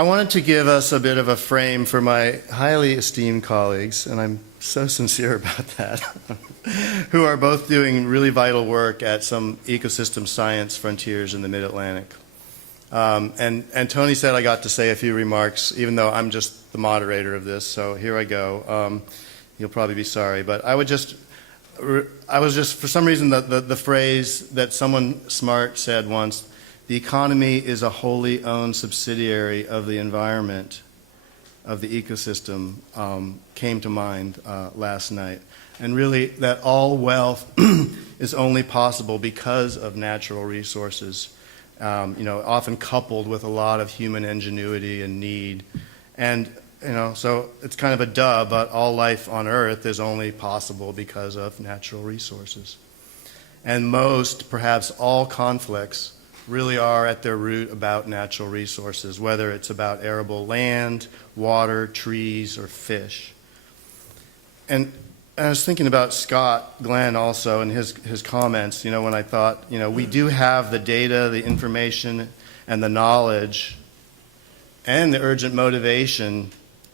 I wanted to give us a bit of a frame for my highly esteemed colleagues, and I'm so sincere about that, who are both doing really vital work at some ecosystem science frontiers in the Mid-Atlantic. And Tony said I got to say a few remarks, even though I'm just the moderator of this, so here I go. You'll probably be sorry, but I was just, for some reason, the phrase that someone smart said once, the economy is a wholly owned subsidiary of the environment, of the ecosystem, came to mind last night. And really, that all wealth is only possible because of natural resources, often coupled with a lot of human ingenuity and need. And, so it's kind of a duh, but all life on Earth is only possible because of natural resources. And most, perhaps all conflicts really are at their root about natural resources, whether it's about arable land, water, trees, or fish. And I was thinking about Scott Glenn also and his comments, when I thought, we do have the data, the information, and the knowledge, and the urgent motivation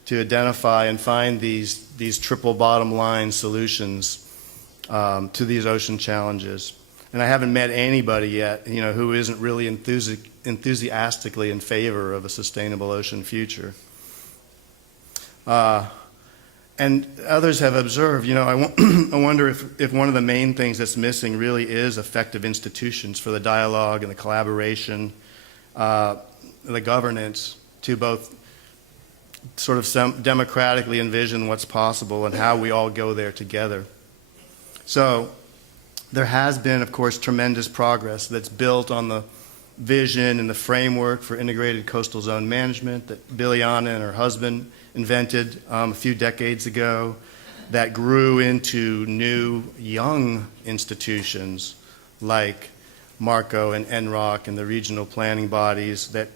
to identify and find these triple bottom line solutions to these ocean challenges. And I haven't met anybody yet, who isn't really enthusiastically in favor of a sustainable ocean future. And others have observed, I wonder if one of the main things that's missing really is effective institutions for the dialogue and the collaboration, the governance to both sort of democratically envision what's possible and how we all go there together. So there has been, of course, tremendous progress that's built on the vision and the framework for integrated coastal zone management that Biljana and her husband invented a few decades ago, that grew into new, young institutions like MARCO and NROC and the regional planning bodies that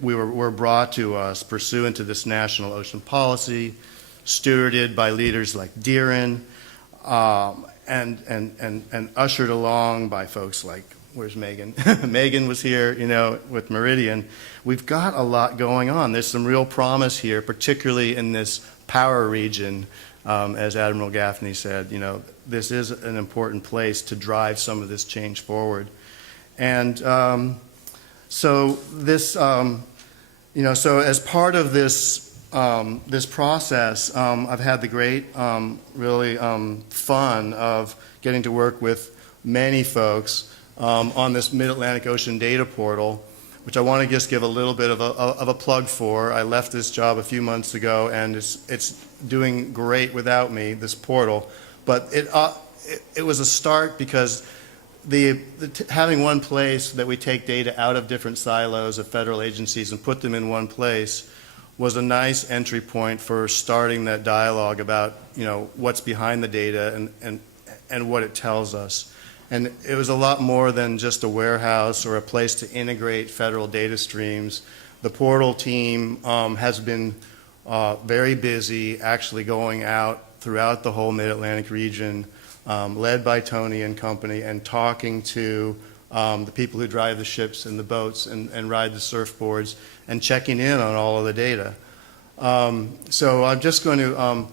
were brought to us pursuant to this national ocean policy, stewarded by leaders like Deeren, and ushered along by folks like, where's Megan? Megan was here, with Meridian. We've got a lot going on. There's some real promise here, particularly in this power region, as Admiral Gaffney said. This is an important place to drive some of this change forward. And so this, so as part of this this process, I've had the great, really fun of getting to work with many folks on this Mid-Atlantic Ocean data portal, which I want to just give a little bit of a plug for. I left this job a few months ago, and it's doing great without me, this portal. But it was a start because having one place that we take data out of different silos of federal agencies and put them in one place was a nice entry point for starting that dialogue about what's behind the data and what it tells us. And it was a lot more than just a warehouse or a place to integrate federal data streams. The portal team has been very busy actually going out throughout the whole Mid-Atlantic region, led by Tony and company, and talking to the people who drive the ships and the boats and ride the surfboards and checking in on all of the data. So I'm just going to,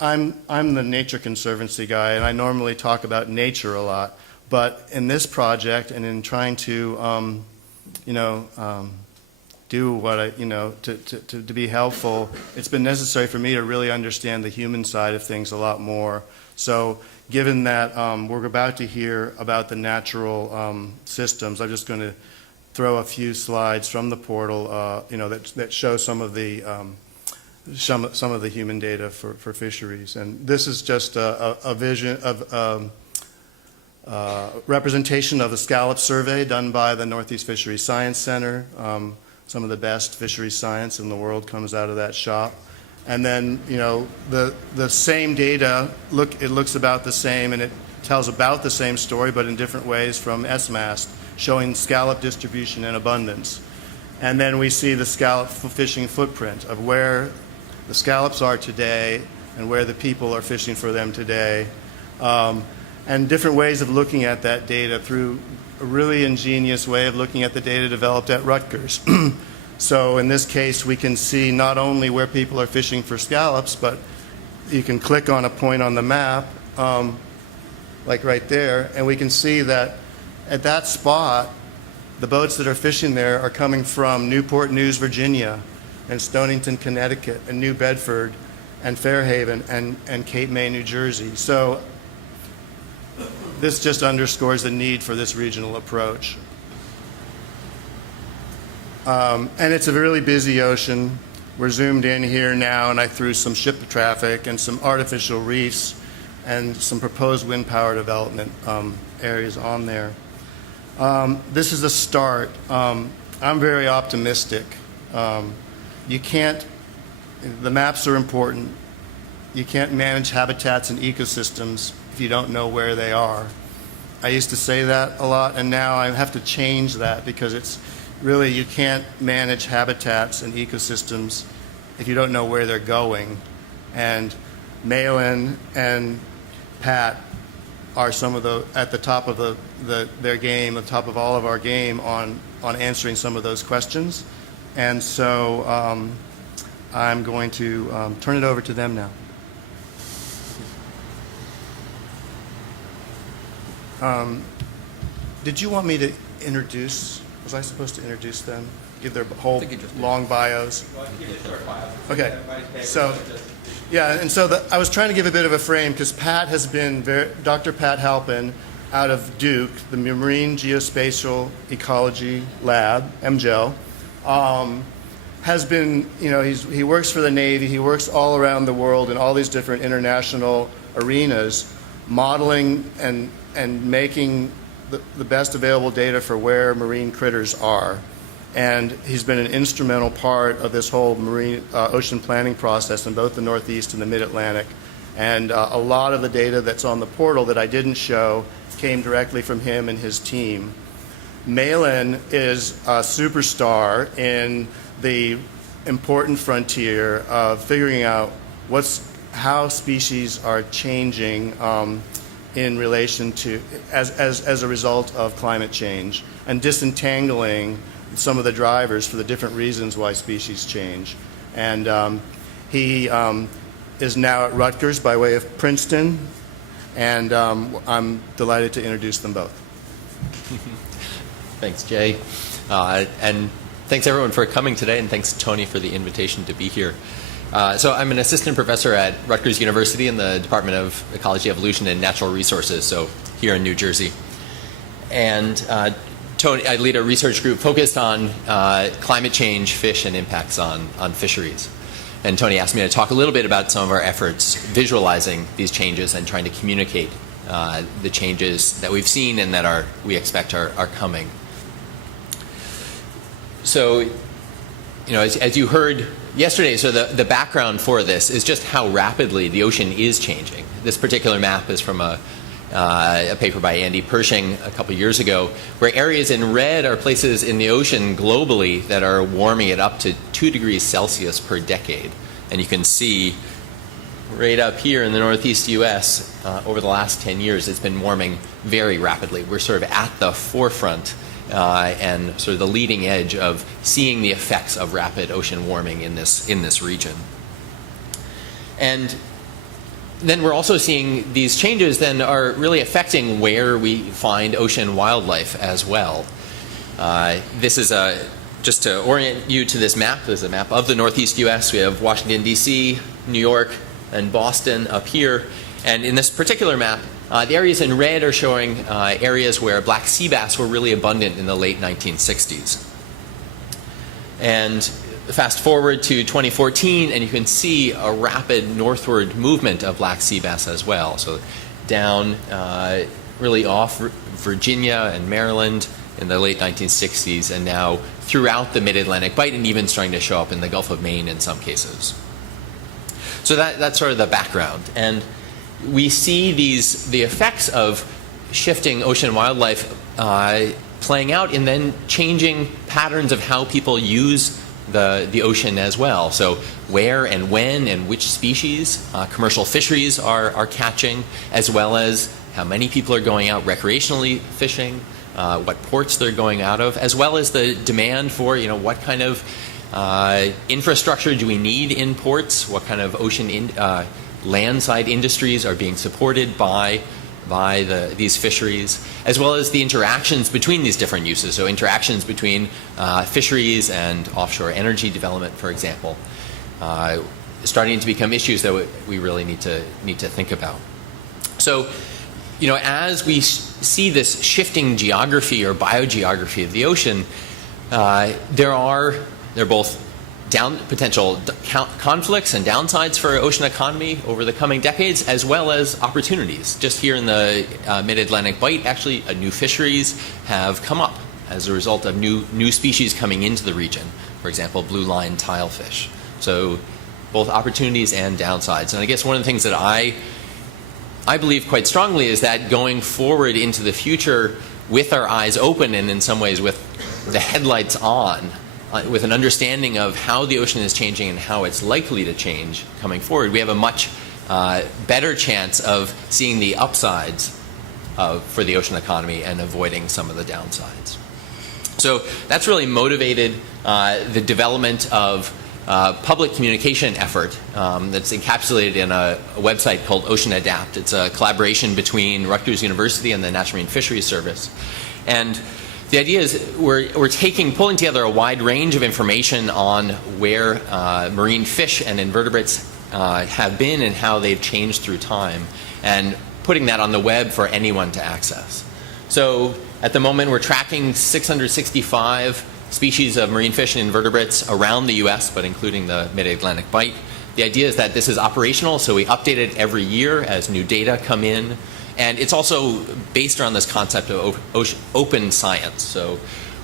I'm the Nature Conservancy guy, and I normally talk about nature a lot. But in this project and in trying to, do what I, to be helpful, it's been necessary for me to really understand the human side of things a lot more. So given that we're about to hear about the natural systems, I'm just going to throw a few slides from the portal, that show some of the human data for fisheries. And this is just a vision of representation of the scallop survey done by the Northeast Fisheries Science Center. Some of the best fisheries science in the world comes out of that shop. And then, the same data, it looks about the same, and it tells about the same story, but in different ways from SMAST, showing scallop distribution and abundance. And then we see the scallop fishing footprint of where the scallops are today and where the people are fishing for them today. And different ways of looking at that data through a really ingenious way of looking at the data developed at Rutgers. So in this case, we can see not only where people are fishing for scallops, but you can click on a point on the map, like right there, and we can see that at that spot, the boats that are fishing there are coming from Newport News, Virginia, and Stonington, Connecticut, and New Bedford, and Fairhaven, and Cape May, New Jersey. So this just underscores the need for this regional approach. And it's a really busy ocean. We're zoomed in here now, and I threw some ship traffic and some artificial reefs and some proposed wind power development areas on there. This is a start. I'm very optimistic. You can't, the maps are important. You can't manage habitats and ecosystems if you don't know where they are. I used to say that a lot, and now I have to change that because it's really, you can't manage habitats and ecosystems if you don't know where they're going. And Malin and Pat are some of the, at the top of their game, the top of all of our game on answering some of those questions. And so I'm going to turn it over to them now. Did you want me to introduce, was I supposed to introduce them? Give their whole long bios? Okay, so, yeah, and so I was trying to give a bit of a frame because Pat has been, Dr. Pat Halpin out of Duke, the Marine Geospatial Ecology Lab, MGEL, has been, you know, he works for the Navy, he works all around the world in all these different international arenas, modeling and making the best available data for where marine critters are. And he's been an instrumental part of this whole marine ocean planning process in both the Northeast and the Mid-Atlantic. And a lot of the data that's on the portal that I didn't show came directly from him and his team. Malin is a superstar in the important frontier of figuring out how species are changing in relation to, as a result of climate change, and disentangling some of the drivers for the different reasons why species change. And he is now at Rutgers by way of Princeton, and I'm delighted to introduce them both. Thanks, Jay. And thanks everyone for coming today, and thanks Tony for the invitation to be here. So I'm an assistant professor at Rutgers University in the Department of Ecology, Evolution, and Natural Resources, so here in New Jersey. And Tony, I lead a research group focused on climate change, fish, and impacts on fisheries. And Tony asked me to talk a little bit about some of our efforts visualizing these changes and trying to communicate the changes that we've seen and that we expect are coming. So, you know, as you heard yesterday, so the background for this is just how rapidly the ocean is changing. This particular map is from a paper by Andy Pershing a couple years ago, where areas in red are places in the ocean globally that are warming it up to 2 degrees Celsius per decade. And you can see right up here in the Northeast U.S., over the last 10 years, it's been warming very rapidly. We're sort of at the forefront and sort of the leading edge of seeing the effects of rapid ocean warming in this region. And then we're also seeing these changes then are really affecting where we find ocean wildlife as well. This is just to orient you to this map. This is a map of the Northeast U.S. We have Washington, D.C., New York, and Boston up here. And in this particular map, the areas in red are showing areas where black sea bass were really abundant in the late 1960s. And fast forward to 2014, and you can see a rapid northward movement of black sea bass as well. So down really off Virginia and Maryland in the late 1960s, and now throughout the Mid-Atlantic Bight, and even starting to show up in the Gulf of Maine in some cases. So that's sort of the background. And we see the effects of shifting ocean wildlife playing out in then changing patterns of how people use the ocean as well. So where and when and which species commercial fisheries are catching, as well as how many people are going out recreationally fishing, what ports they're going out of, as well as the demand for, what kind of infrastructure do we need in ports, what kind of landside industries are being supported by these fisheries, as well as the interactions between these different uses. So interactions between fisheries and offshore energy development, for example, starting to become issues that we really need to think about. So, as we see this shifting geography or biogeography of the ocean, there are both potential conflicts and downsides for ocean economy over the coming decades, as well as opportunities. Just here in the mid-Atlantic Bight, actually, new fisheries have come up as a result of new species coming into the region. For example, blue line tilefish. So both opportunities and downsides. And I guess one of the things that I believe quite strongly is that going forward into the future with our eyes open and in some ways with the headlights on, with an understanding of how the ocean is changing and how it's likely to change coming forward, we have a much better chance of seeing the upsides for the ocean economy and avoiding some of the downsides. So that's really motivated the development of public communication effort that's encapsulated in a website called Ocean Adapt. It's a collaboration between Rutgers University and the National Marine Fisheries Service. And the idea is we're pulling together a wide range of information on where marine fish and invertebrates have been and how they've changed through time, and putting that on the web for anyone to access. So at the moment, we're tracking 665 species of marine fish and invertebrates around the U.S., but including the mid-Atlantic Bight. The idea is that this is operational, so we update it every year as new data come in. And it's also based around this concept of open science. So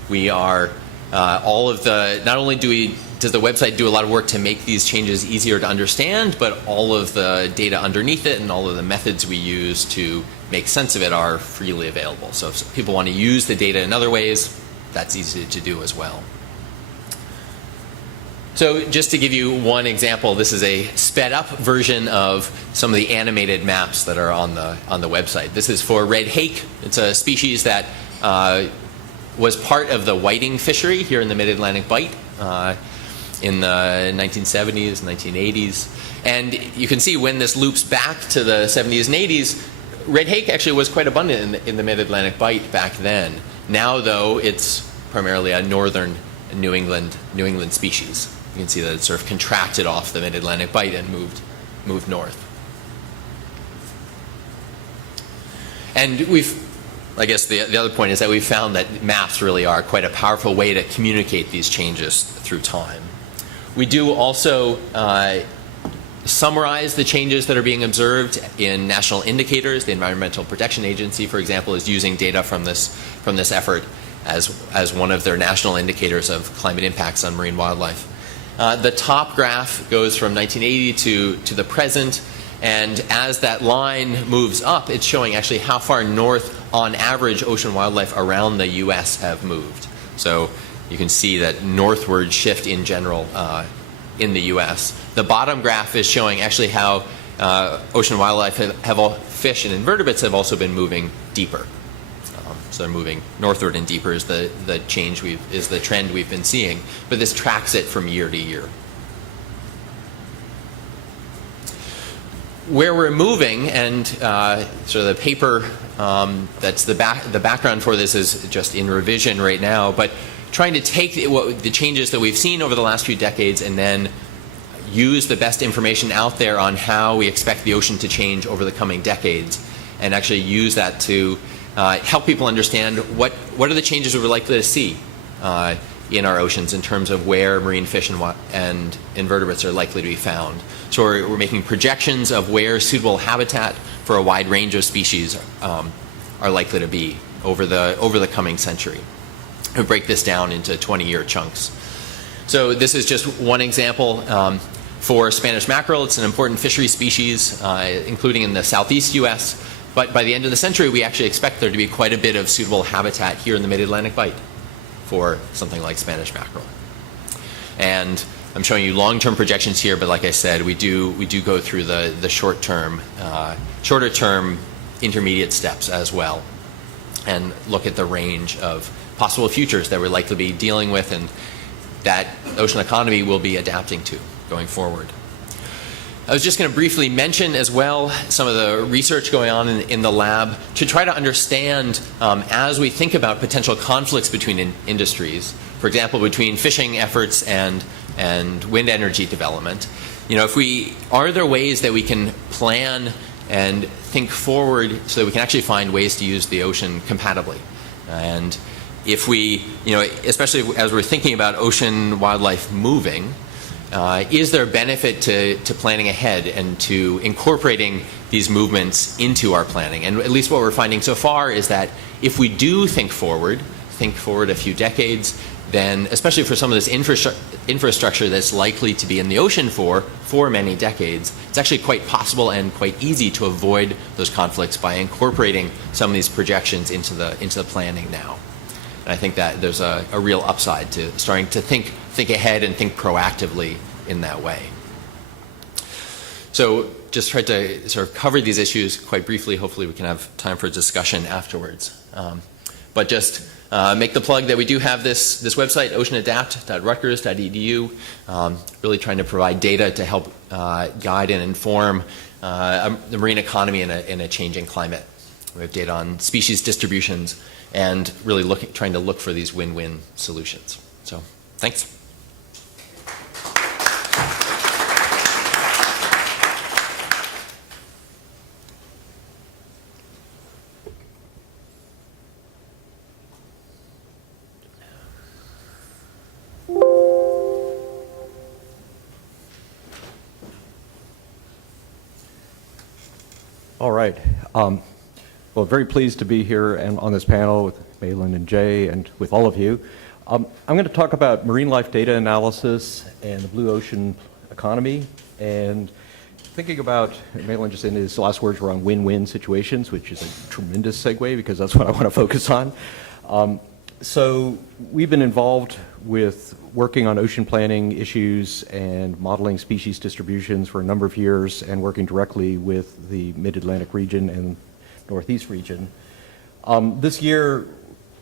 we are not only does the website do a lot of work to make these changes easier to understand, but all of the data underneath it and all of the methods we use to make sense of it are freely available. So if people want to use the data in other ways, that's easy to do as well. So just to give you one example, this is a sped up version of some of the animated maps that are on the website. This is for red hake. It's a species that was part of the whiting fishery here in the mid-Atlantic Bight in the 1970s, 1980s. And you can see when this loops back to the 70s and 80s, red hake actually was quite abundant in the mid-Atlantic Bight back then. Now, though, it's primarily a northern New England species. You can see that it's sort of contracted off the mid-Atlantic Bight and moved north. And I guess the other point is that we've found that maps really are quite a powerful way to communicate these changes through time. We do also summarize the changes that are being observed in national indicators. The Environmental Protection Agency, for example, is using data from this effort as one of their national indicators of climate impacts on marine wildlife. The top graph goes from 1980 to the present, and as that line moves up, it's showing actually how far north, on average, ocean wildlife around the U.S. have moved. So you can see that northward shift in general in the U.S. The bottom graph is showing actually how ocean wildlife fish and invertebrates have also been moving deeper. So they're moving northward and deeper is the trend we've been seeing. But this tracks it from year to year. Where we're moving, and sort of the paper that's the background for this is just in revision right now, but trying to take the changes that we've seen over the last few decades and then use the best information out there on how we expect the ocean to change over the coming decades, and actually use that to help people understand what are the changes we're likely to see in our oceans in terms of where marine fish and invertebrates are likely to be found. So we're making projections of where suitable habitat for a wide range of species are likely to be over the coming century. We break this down into 20-year chunks. So this is just one example. For Spanish mackerel, it's an important fishery species, including in the southeast U.S., but by the end of the century, we actually expect there to be quite a bit of suitable habitat here in the mid-Atlantic Bight for something like Spanish mackerel. And I'm showing you long-term projections here, but like I said, we do go through the shorter-term intermediate steps as well. and look at the range of possible futures that we're likely to be dealing with and that ocean economy will be adapting to going forward. I was just going to briefly mention as well some of the research going on in the lab to try to understand as we think about potential conflicts between industries, for example, between fishing efforts and wind energy development. Are there ways that we can plan and think forward so that we can actually find ways to use the ocean compatibly? And if we, especially as we're thinking about ocean wildlife moving, is there a benefit to planning ahead and to incorporating these movements into our planning? And at least what we're finding so far is that if we do think forward a few decades, then especially for some of this infrastructure that's likely to be in the ocean for many decades, it's actually quite possible and quite easy to avoid those conflicts by incorporating some of these projections into the planning now. And I think that there's a real upside to starting to think ahead and think proactively in that way. So just tried to sort of cover these issues quite briefly. Hopefully we can have time for discussion afterwards. But just make the plug that we do have this website, oceanadapt.rutgers.edu, really trying to provide data to help guide and inform the marine economy in a changing climate. We have data on species distributions and really trying to look for these win-win solutions. So, thanks. All right. Well, very pleased to be here and on this panel with Malin and Jay and with all of you. I'm going to talk about marine life data analysis and the blue ocean economy, and thinking about, Malin just in his last words were on win-win situations, which is a tremendous segue because that's what I want to focus on. So we've been involved with working on ocean planning issues and modeling species distributions for a number of years and working directly with the Mid-Atlantic region and Northeast region. This year,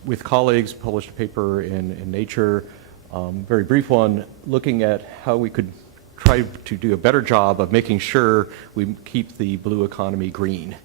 with colleagues, published a paper in Nature, very brief one, looking at how we could try to do a better job of making sure we keep the blue economy green.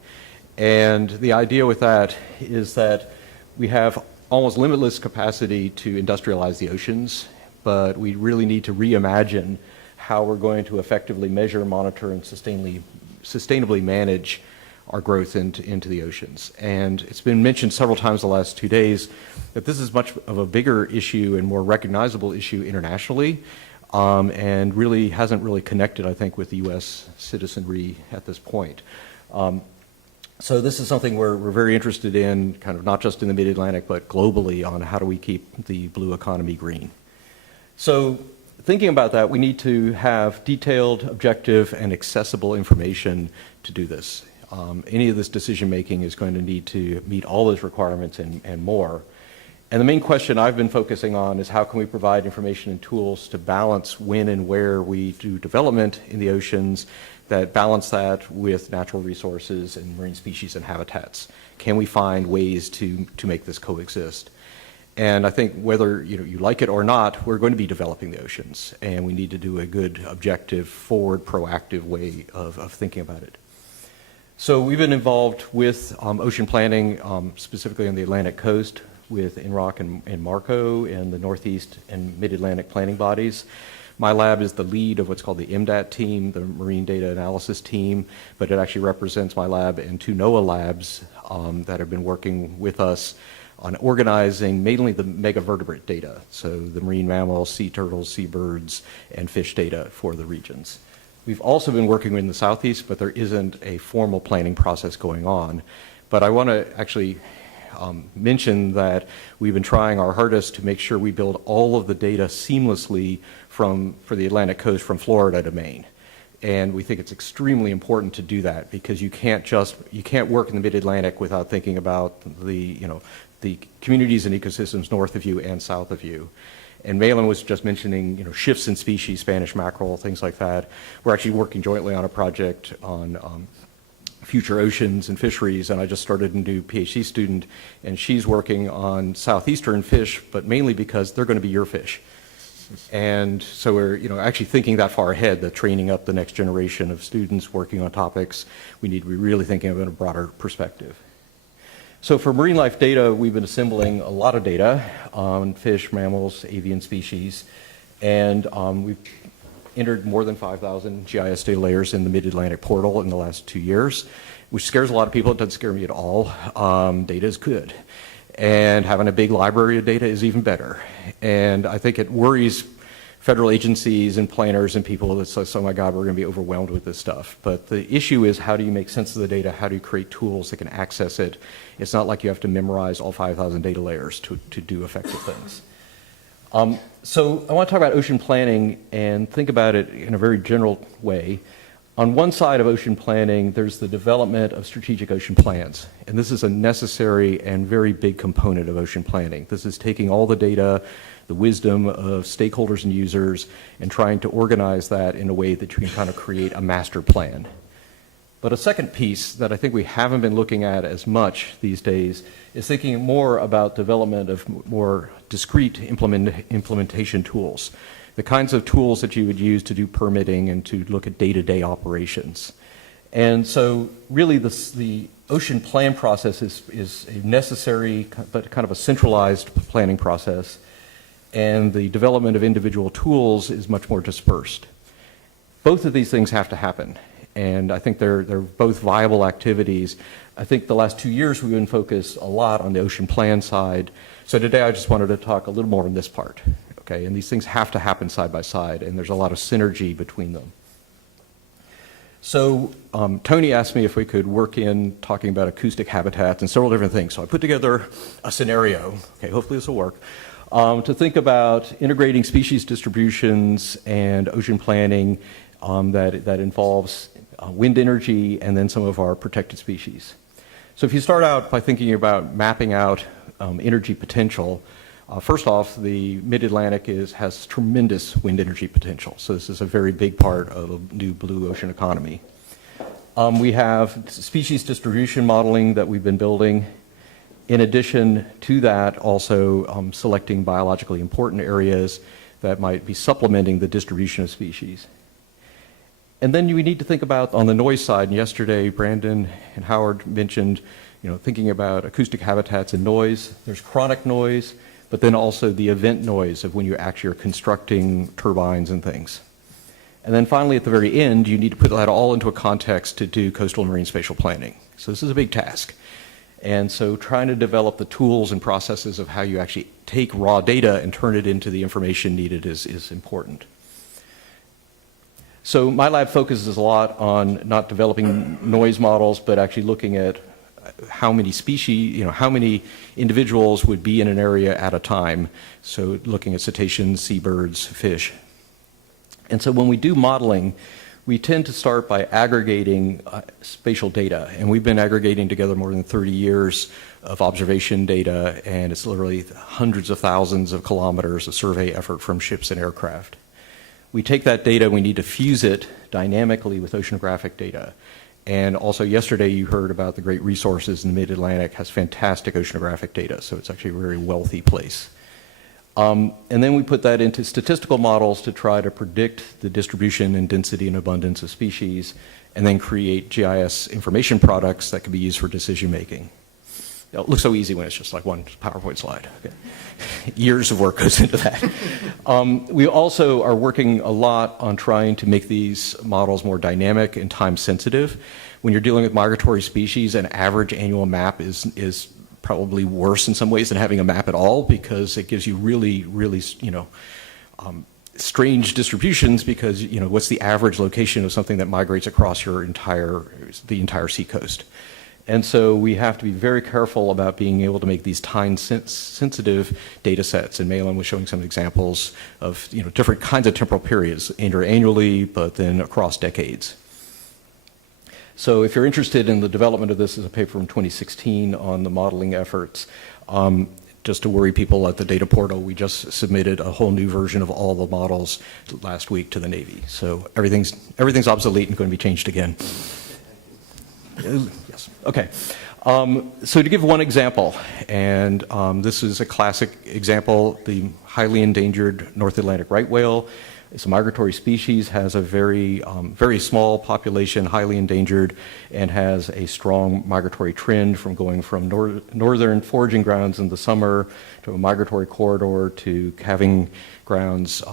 And the idea with that is that we have almost limitless capacity to industrialize the oceans, but we really need to reimagine how we're going to effectively measure, monitor, and sustainably manage our growth into the oceans. And it's been mentioned several times the last 2 days that this is much of a bigger issue and more recognizable issue internationally, and really hasn't really connected, I think, with the U.S. citizenry at this point. So this is something we're very interested in, kind of not just in the Mid-Atlantic, but globally on how do we keep the blue economy green. So thinking about that, we need to have detailed, objective, and accessible information to do this. Any of this decision-making is going to need to meet all those requirements and more. And the main question I've been focusing on is how can we provide information and tools to balance when and where we do development in the oceans that balance that with natural resources and marine species and habitats. Can we find ways to make this coexist? And I think whether you like it or not, we're going to be developing the oceans, and we need to do a good, objective, forward, proactive way of thinking about it. So we've been involved with ocean planning, specifically on the Atlantic coast, with INROC and MARCO and the Northeast and Mid-Atlantic planning bodies. My lab is the lead of what's called the MDAT team, the Marine Data Analysis team, but it actually represents my lab and 2 NOAA labs that have been working with us on organizing mainly the megavertebrate data, so the marine mammals, sea turtles, seabirds, and fish data for the regions. We've also been working in the Southeast, but there isn't a formal planning process going on. But I want to actually mention that we've been trying our hardest to make sure we build all of the data seamlessly for the Atlantic coast from Florida to Maine. And we think it's extremely important to do that because you can't work in the Mid-Atlantic without thinking about the communities and ecosystems north of you and south of you. And Malin was just mentioning, shifts in species, Spanish mackerel, things like that. We're actually working jointly on a project on future oceans and fisheries, and I just started a new PhD student, and she's working on southeastern fish, but mainly because they're going to be your fish. And so we're, actually thinking that far ahead, that training up the next generation of students working on topics, we need to be really thinking of it in a broader perspective. So for marine life data, we've been assembling a lot of data on fish, mammals, avian species, and we've entered more than 5,000 GIS data layers in the Mid-Atlantic portal in the last 2 years, which scares a lot of people. It doesn't scare me at all. Data is good. And having a big library of data is even better. And I think it worries federal agencies and planners and people that say, oh my God, we're going to be overwhelmed with this stuff. But the issue is, how do you make sense of the data? How do you create tools that can access it? It's not like you have to memorize all 5,000 data layers to do effective things. So I want to talk about ocean planning and think about it in a very general way. On one side of ocean planning, there's the development of strategic ocean plans. And this is a necessary and very big component of ocean planning. This is taking all the data, the wisdom of stakeholders and users, and trying to organize that in a way that you can kind of create a master plan. But a second piece that I think we haven't been looking at as much these days is thinking more about development of more discrete implementation tools, the kinds of tools that you would use to do permitting and to look at day-to-day operations. And so really the ocean plan process is a necessary but kind of a centralized planning process, and the development of individual tools is much more dispersed. Both of these things have to happen, and I think they're both viable activities. I think the last 2 years we've been focused a lot on the ocean plan side, so today I just wanted to talk a little more on this part. Okay, and these things have to happen side by side, and there's a lot of synergy between them. So Tony asked me if we could work in talking about acoustic habitats and several different things. So I put together a scenario, okay, hopefully this will work, to think about integrating species distributions and ocean planning that involves wind energy and then some of our protected species. So if you start out by thinking about mapping out energy potential, first off, the Mid-Atlantic has tremendous wind energy potential, so this is a very big part of the new blue ocean economy. We have species distribution modeling that we've been building. In addition to that, also selecting biologically important areas that might be supplementing the distribution of species. And then we need to think about on the noise side, and yesterday Brandon and Howard mentioned thinking about acoustic habitats and noise. There's chronic noise, but then also the event noise of when you actually are constructing turbines and things. And then finally, at the very end, you need to put that all into a context to do coastal and marine spatial planning. So this is a big task. And so trying to develop the tools and processes of how you actually take raw data and turn it into the information needed is important. So my lab focuses a lot on not developing noise models, but actually looking at how many species, how many individuals would be in an area at a time. So looking at cetaceans, seabirds, fish. And so when we do modeling, we tend to start by aggregating spatial data. And we've been aggregating together more than 30 years of observation data, and it's literally hundreds of thousands of kilometers of survey effort from ships and aircraft. We take that data, we need to fuse it dynamically with oceanographic data. And also yesterday you heard about the great resources in the Mid-Atlantic, has fantastic oceanographic data, so it's actually a very wealthy place. And then we put that into statistical models to try to predict the distribution and density and abundance of species, and then create GIS information products that can be used for decision making. It looks so easy when it's just like one PowerPoint slide. Okay. Years of work goes into that. We also are working a lot on trying to make these models more dynamic and time sensitive. When you're dealing with migratory species, an average annual map is probably worse in some ways than having a map at all, because it gives you really, really, strange distributions, because, what's the average location of something that migrates across the entire seacoast. And so we have to be very careful about being able to make these time-sensitive data sets. And Malin was showing some examples of different kinds of temporal periods, annually, but then across decades. So if you're interested in the development of this, is a paper from 2016 on the modeling efforts. Just to worry people at the data portal, we just submitted a whole new version of all the models last week to the Navy. So everything's obsolete and going to be changed again. Yes. Okay. So to give one example, and this is a classic example, the highly endangered North Atlantic right whale. It's a migratory species, has a very small population, highly endangered, and has a strong migratory trend from going from northern foraging grounds in the summer to a migratory corridor to calving grounds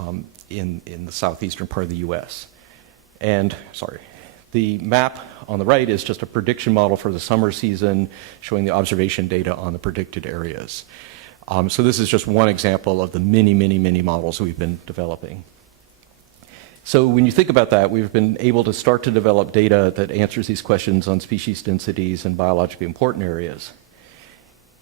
in the southeastern part of the U.S. And, the map on the right is just a prediction model for the summer season showing the observation data on the predicted areas. So this is just one example of the many, many, many models we've been developing. So when you think about that, we've been able to start to develop data that answers these questions on species densities and biologically important areas.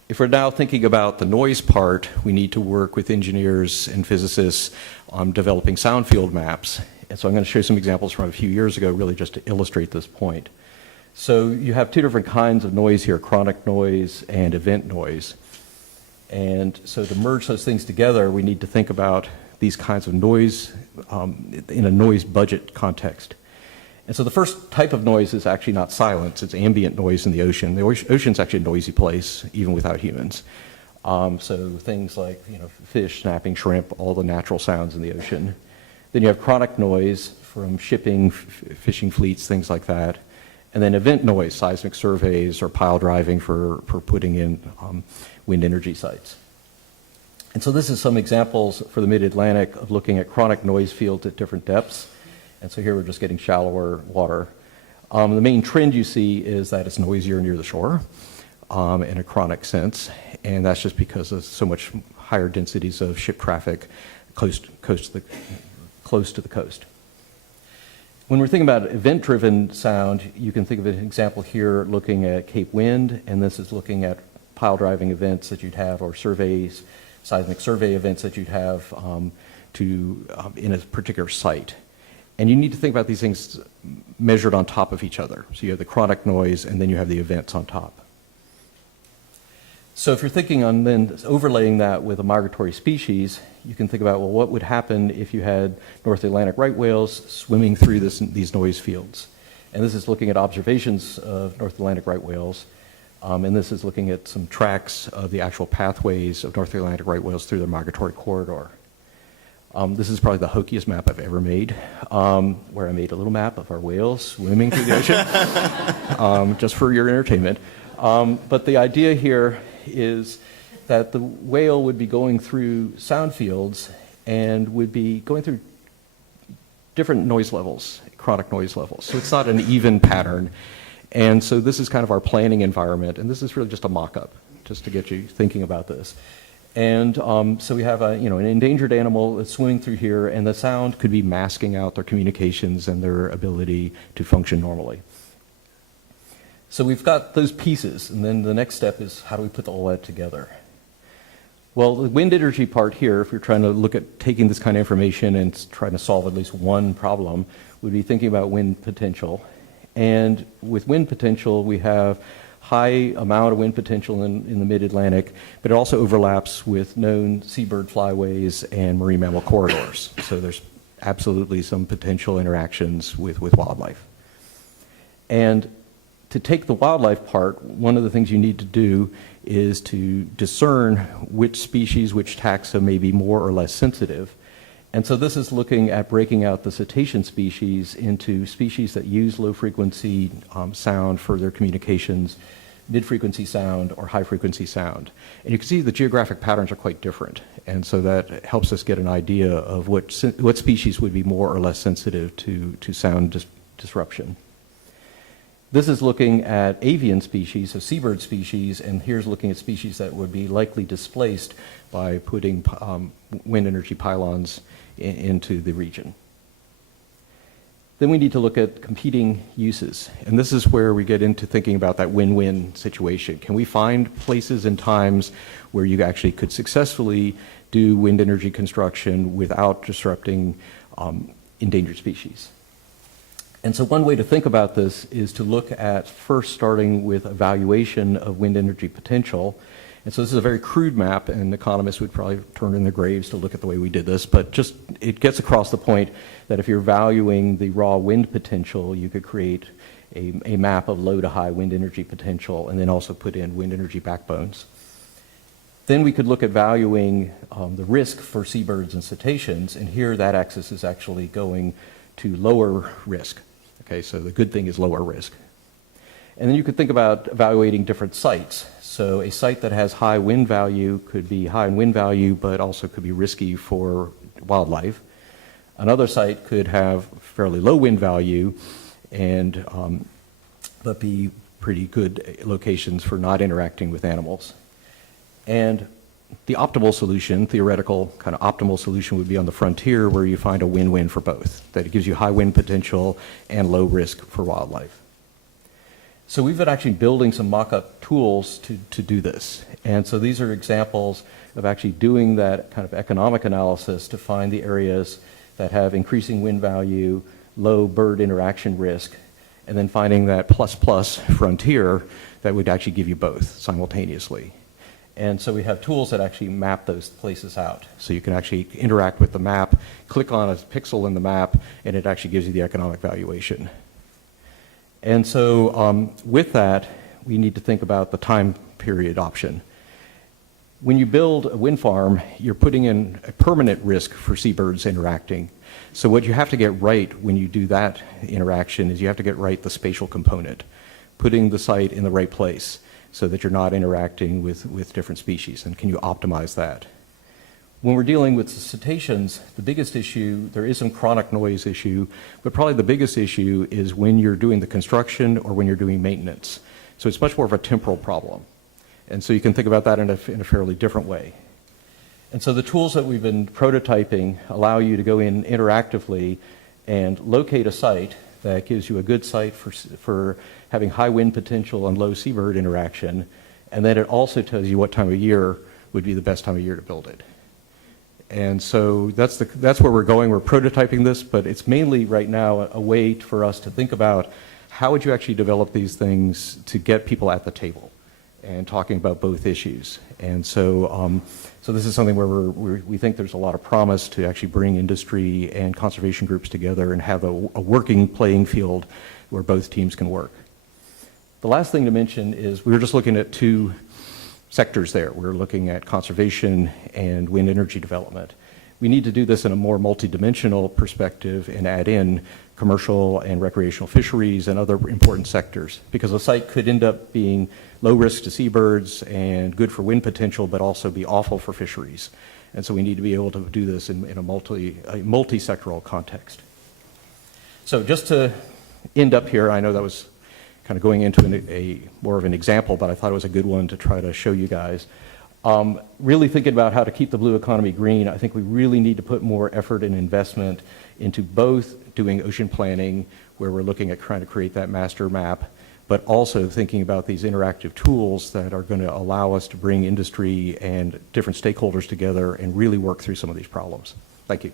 If we're now thinking about the noise part, we need to work with engineers and physicists on developing sound field maps. And so I'm going to show you some examples from a few years ago, really just to illustrate this point. So you have two different kinds of noise here, chronic noise and event noise. And so to merge those things together, we need to think about these kinds of noise in a noise budget context. And so the first type of noise is actually not silence, it's ambient noise in the ocean. The ocean's actually a noisy place, even without humans. So things like fish, snapping, shrimp, all the natural sounds in the ocean. Then you have chronic noise from shipping, fishing fleets, things like that. And then event noise, seismic surveys or pile driving for putting in wind energy sites. And so this is some examples for the mid-Atlantic of looking at chronic noise fields at different depths. And so here we're just getting shallower water. The main trend you see is that it's noisier near the shore in a chronic sense. And that's just because of so much higher densities of ship traffic close to the coast. When we're thinking about event-driven sound, you can think of an example here looking at Cape Wind, and this is looking at pile driving events that you'd have or surveys, seismic survey events that you'd have in a particular site. And you need to think about these things measured on top of each other. So you have the chronic noise, and then you have the events on top. So if you're thinking on then overlaying that with a migratory species, you can think about, well, what would happen if you had North Atlantic right whales swimming through these noise fields? And this is looking at observations of North Atlantic right whales. And this is looking at some tracks of the actual pathways of North Atlantic right whales through their migratory corridor. This is probably the hokiest map I've ever made, where I made a little map of our whales swimming through the ocean, just for your entertainment. But the idea here is that the whale would be going through sound fields and would be going through different noise levels, chronic noise levels. So it's not an even pattern. And so this is kind of our planning environment, and this is really just a mock-up, just to get you thinking about this. And so we have an endangered animal that's swimming through here, and the sound could be masking out their communications and their ability to function normally. So we've got those pieces, and then the next step is how do we put all that together? Well, the wind energy part here, if you're trying to look at taking this kind of information and trying to solve at least one problem, would be thinking about wind potential. And with wind potential, we have high amount of wind potential in the mid-Atlantic, but it also overlaps with known seabird flyways and marine mammal corridors. So there's absolutely some potential interactions with wildlife. And to take the wildlife part, one of the things you need to do is to discern which species, which taxa may be more or less sensitive. And so this is looking at breaking out the cetacean species into species that use low-frequency sound for their communications, mid-frequency sound, or high-frequency sound. And you can see the geographic patterns are quite different. And so that helps us get an idea of what species would be more or less sensitive to sound disruption. This is looking at avian species, so seabird species, and here's looking at species that would be likely displaced by putting wind energy pylons into the region. Then we need to look at competing uses, and this is where we get into thinking about that win-win situation. Can we find places and times where you actually could successfully do wind energy construction without disrupting endangered species? And so one way to think about this is to look at first starting with evaluation of wind energy potential. And so this is a very crude map, and economists would probably turn in their graves to look at the way we did this, but just it gets across the point that if you're valuing the raw wind potential, you could create a map of low to high wind energy potential, and then also put in wind energy backbones. Then we could look at valuing the risk for seabirds and cetaceans, and here that axis is actually going to lower risk. Okay, so the good thing is lower risk. And then you could think about evaluating different sites. So a site that has high wind value could be high in wind value, but also could be risky for wildlife. Another site could have fairly low wind value, and but be pretty good locations for not interacting with animals. And the optimal solution, theoretical kind of optimal solution, would be on the frontier, where you find a win-win for both. That it gives you high wind potential and low risk for wildlife. So we've been actually building some mock-up tools to do this. And so these are examples of actually doing that kind of economic analysis to find the areas that have increasing wind value, low bird interaction risk, and then finding that plus frontier that would actually give you both simultaneously. And so we have tools that actually map those places out. So you can actually interact with the map, click on a pixel in the map, and it actually gives you the economic valuation. And so with that, we need to think about the time period option. When you build a wind farm, you're putting in a permanent risk for seabirds interacting. So what you have to get right when you do that interaction is you have to get right the spatial component, putting the site in the right place so that you're not interacting with different species. And can you optimize that? When we're dealing with cetaceans, the biggest issue, there is some chronic noise issue, but probably the biggest issue is when you're doing the construction or when you're doing maintenance. So it's much more of a temporal problem. And so you can think about that in a fairly different way. And so the tools that we've been prototyping allow you to go in interactively and locate a site that gives you a good site for having high wind potential and low seabird interaction. And then it also tells you what time of year would be the best time of year to build it. And so that's where we're going. We're prototyping this, but it's mainly right now a way for us to think about how would you actually develop these things to get people at the table and talking about both issues. And so, so this is something where we think there's a lot of promise to actually bring industry and conservation groups together and have a working playing field where both teams can work. The last thing to mention is we were just looking at two sectors there. We're looking at conservation and wind energy development. We need to do this in a more multidimensional perspective and add in commercial and recreational fisheries and other important sectors, because a site could end up being low risk to seabirds and good for wind potential, but also be awful for fisheries. And so we need to be able to do this in a multi-sectoral context. So just to end up here, I know that was kind of going into a more of an example, but I thought it was a good one to try to show you guys. Really thinking about how to keep the blue economy green, I think we really need to put more effort and investment into both doing ocean planning, where we're looking at trying to create that master map, but also thinking about these interactive tools that are going to allow us to bring industry and different stakeholders together and really work through some of these problems. Thank you.